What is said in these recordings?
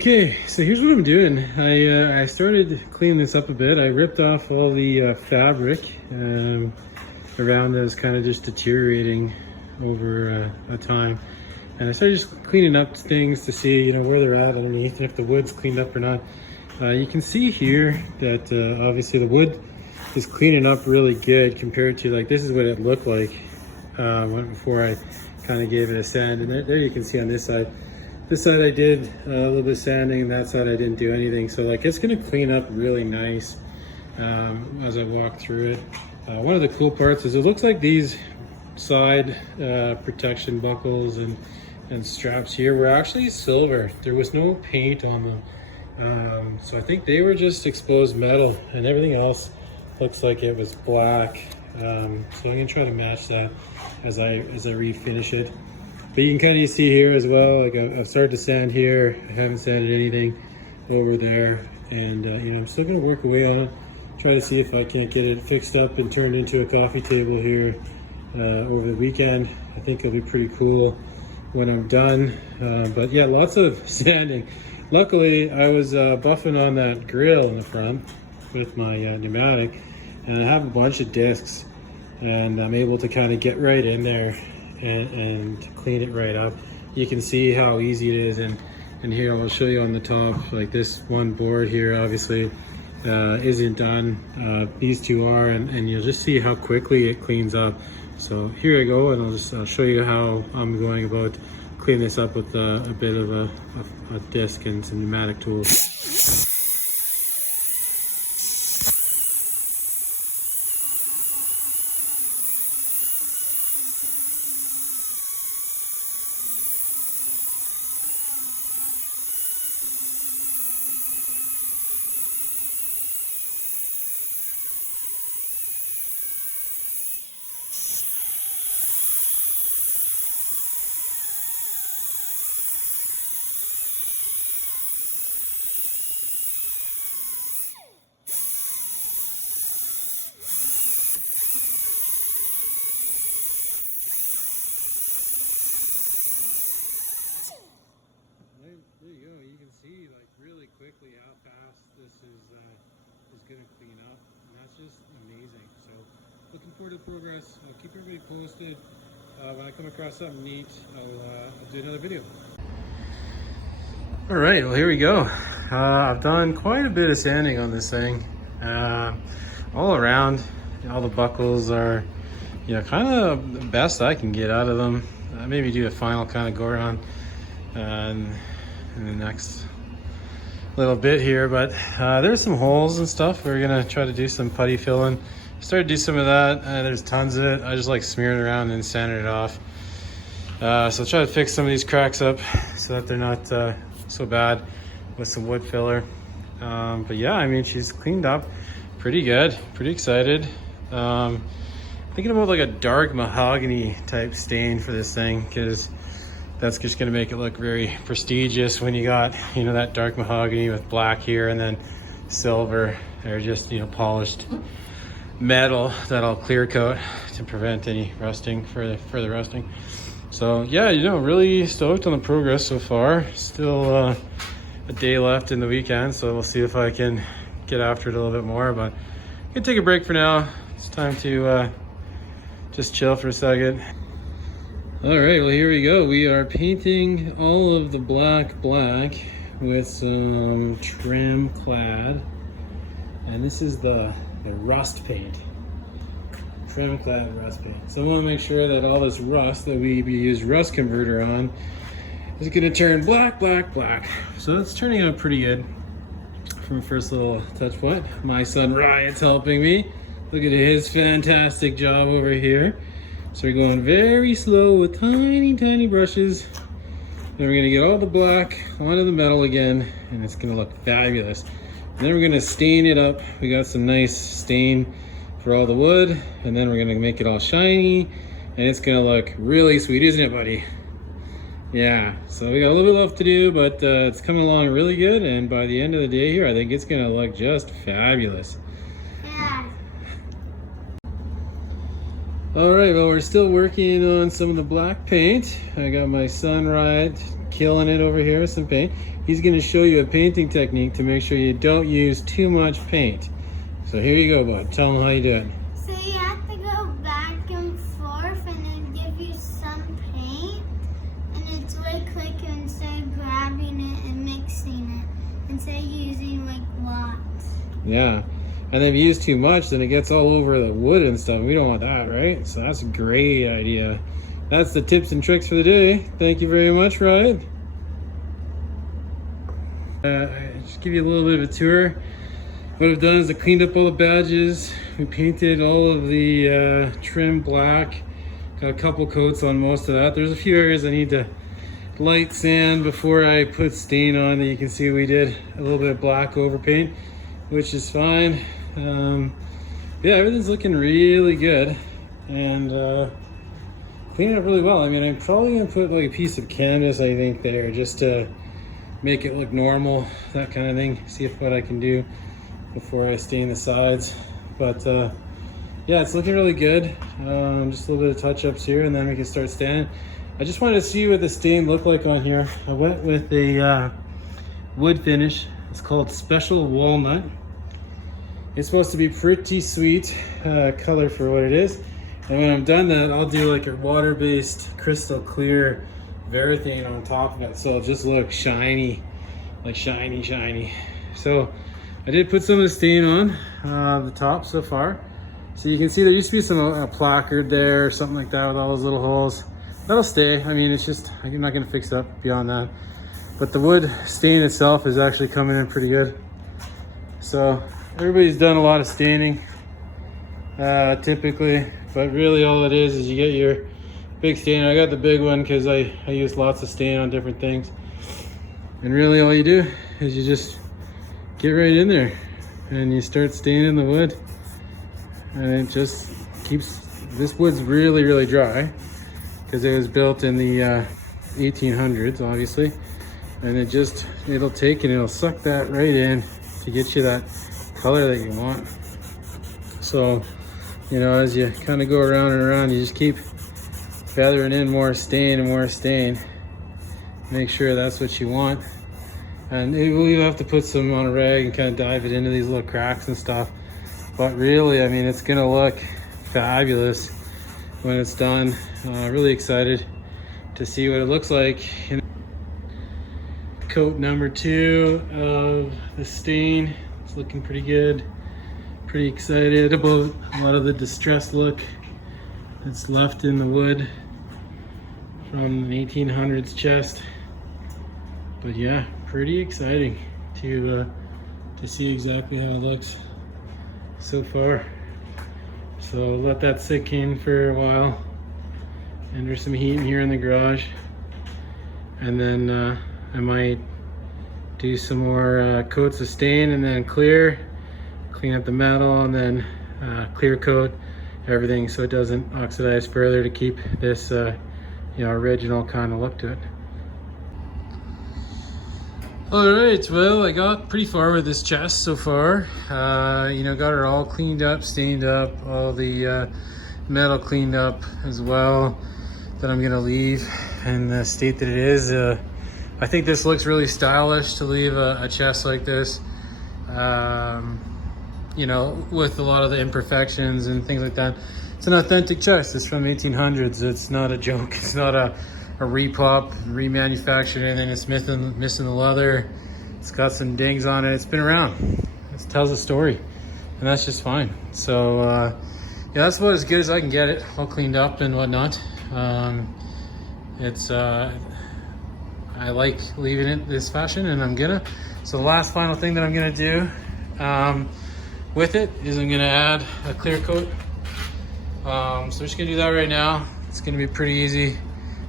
Okay, so here's what I'm doing. I started cleaning this up a bit. I ripped off all the fabric around that was kind of just deteriorating over a time. And I started just cleaning up things to see, you know, where they're at underneath and if the wood's cleaned up or not. You can see here that obviously the wood is cleaning up really good compared to, like, this is what it looked like before I kind of gave it a sand. And there you can see on this side. This side I did a little bit of sanding, and that side I didn't do anything. So like it's gonna clean up really nice as I walk through it. One of the cool parts is it looks like these side protection buckles and straps here were actually silver. There was no paint on them. So I think they were just exposed metal, and everything else looks like it was black. So I'm gonna try to match that as I refinish it. But you can kind of see here as well, like I've started to sand here. I haven't sanded anything over there. And you know, I'm still gonna work away on it. Try to see if I can't get it fixed up and turned into a coffee table here over the weekend. I think it'll be pretty cool when I'm done. But yeah, lots of sanding. Luckily, I was buffing on that grill in the front with my pneumatic, and I have a bunch of discs, and I'm able to kind of get right in there and clean it right up. You can see how easy it is, and here I'll show you on the top, like this one board here obviously isn't done. These two are, and you'll just see how quickly it cleans up. So here I go, and I'll show you how I'm going about cleaning this up with a bit of a disc and some pneumatic tools. There you go. You can see like really quickly how fast this is going to clean up, and that's just amazing. So looking forward to the progress. I'll keep everybody posted. When I come across something neat, I'll do another video. All right, well, here we go. I've done quite a bit of sanding on this thing. All around, all the buckles are, you know, kind of the best I can get out of them. Maybe do a final kind of go around in the next little bit here, but there's some holes and stuff. We're gonna try to do some putty filling. Started to do some of that. There's tons of it. I just like smearing it around and sanding it off. So I'll try to fix some of these cracks up so that they're not so bad with some wood filler. But yeah, I mean, she's cleaned up pretty good. Pretty excited. Thinking about like a dark mahogany type stain for this thing, because that's just going to make it look very prestigious when you got, you know, that dark mahogany with black here and then silver, or just, you know, polished metal that I'll clear coat to prevent any rusting, further rusting. So yeah, you know, really stoked on the progress so far. Still a day left in the weekend, so we'll see if I can get after it a little bit more, but I'm gonna take a break for now. It's time to just chill for a second. All right, well, here we go. We are painting all of the black with some trim clad, and this is the rust paint. Trim clad rust paint. So I want to make sure that all this rust that we use rust converter on is going to turn black. So that's turning out pretty good from a first little touch point. My son Riot's helping me. Look at his fantastic job over here. So we're going very slow with tiny brushes. Then we're gonna get all the black onto the metal again, and it's gonna look fabulous. And then we're gonna stain it up. We got some nice stain for all the wood, and then we're gonna make it all shiny, and it's gonna look really sweet, isn't it, buddy? Yeah, so we got a little bit left to do, but it's coming along really good, and by the end of the day here, I think it's gonna look just fabulous. All right, well, we're still working on some of the black paint. I got my son Riot killing it over here with some paint. He's gonna show you a painting technique to make sure you don't use too much paint. So here you go, bud. Tell him how you do it. So you have to go back and forth and then give you some paint. And it's way quicker instead of grabbing it and mixing it. Instead of using like lots. Yeah. And if you use too much, then it gets all over the wood and stuff. We don't want that, right? So that's a great idea. That's the tips and tricks for the day. Thank you very much, Ryan. Just give you a little bit of a tour. What I've done is I cleaned up all the badges. We painted all of the trim black. Got a couple coats on most of that. There's a few areas I need to light sand before I put stain on. That you can see we did a little bit of black overpaint, which is fine. Yeah, everything's looking really good and cleaning up really well. I mean, I'm probably gonna put like a piece of canvas, I think, there just to make it look normal, that kind of thing. See what I can do before I stain the sides. But yeah, it's looking really good. Just a little bit of touch-ups here and then we can start staining. I just wanted to see what the stain looked like on here. I went with a wood finish. It's called Special Walnut. It's supposed to be pretty sweet color for what it is. And when I'm done that, I'll do like a water-based crystal clear Varathane on top of it. So it'll just look shiny, like shiny. So I did put some of the stain on the top so far. So you can see there used to be some placard there or something like that with all those little holes. That'll stay. I mean, it's just, I'm not gonna fix it up beyond that. But the wood stain itself is actually coming in pretty good. So everybody's done a lot of staining typically, but really all it is you get your big stain. I got the big one because I use lots of stain on different things. And really all you do is you just get right in there and you start staining the wood. And it just keeps, this wood's really dry because it was built in the 1800s, obviously. And it'll take and it'll suck that right in to get you that color that you want. So, you know, as you kind of go around and around, you just keep feathering in more stain and more stain. Make sure that's what you want. And you have to put some on a rag and kind of dive it into these little cracks and stuff. But really, I mean, it's gonna look fabulous when it's done. Really excited to see what it looks like. Coat number 2 of the stain. It's looking pretty good. Pretty excited about a lot of the distressed look that's left in the wood from the 1800s chest. But yeah, pretty exciting to see exactly how it looks so far. So let that sink in for a while. And there's some heat in here in the garage. And then I might do some more coats of stain and then clean up the metal and then clear coat everything so it doesn't oxidize further to keep this you know, original kind of look to it. All right, well, I got pretty far with this chest so far. You know, got her all cleaned up, stained up, all the metal cleaned up as well that I'm gonna leave in the state that it is. I think this looks really stylish to leave a chest like this. You know, with a lot of the imperfections and things like that. It's an authentic chest. It's from 1800s. It's not a joke. It's not a repop, remanufactured, and then it's missing the leather. It's got some dings on it. It's been around. It tells a story, and that's just fine. So yeah, that's about as good as I can get it, all cleaned up and whatnot. I like leaving it this fashion, and I'm gonna. So the last final thing that I'm gonna do with it is I'm gonna add a clear coat. So I'm just gonna do that right now. It's gonna be pretty easy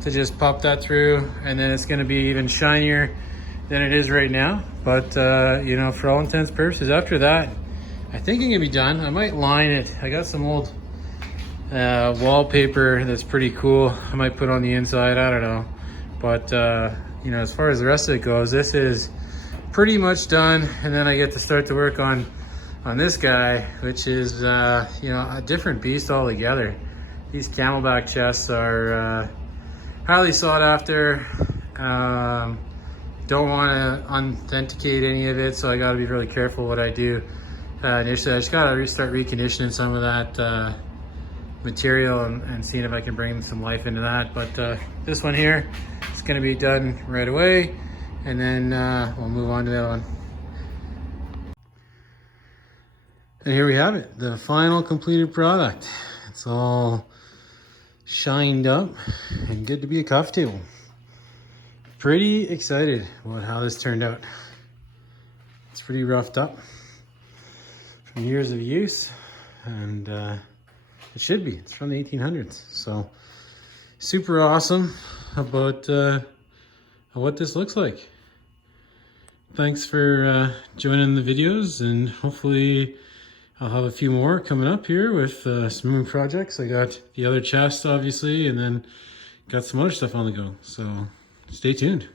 to just pop that through, and then it's gonna be even shinier than it is right now. But you know, for all intents and purposes, after that, I think I'm gonna be done. I might line it. I got some old wallpaper that's pretty cool. I might put on the inside, I don't know. But you know, as far as the rest of it goes, this is pretty much done. And then I get to start to work on this guy, which is you know, a different beast altogether. These Camelback chests are highly sought after. Don't want to authenticate any of it, so I got to be really careful what I do. Initially, I just got to start reconditioning some of that material and seeing if I can bring some life into that. But this one here is going to be done right away, and then we'll move on to the other one. And here we have it, the final completed product. It's all shined up and good to be a coffee table. Pretty excited about how this turned out. It's pretty roughed up from years of use, and it should be. It's from the 1800s. So super awesome about what this looks like. Thanks for joining the videos, and hopefully I'll have a few more coming up here with some more projects. I got the other chest, obviously, and then got some other stuff on the go. So stay tuned.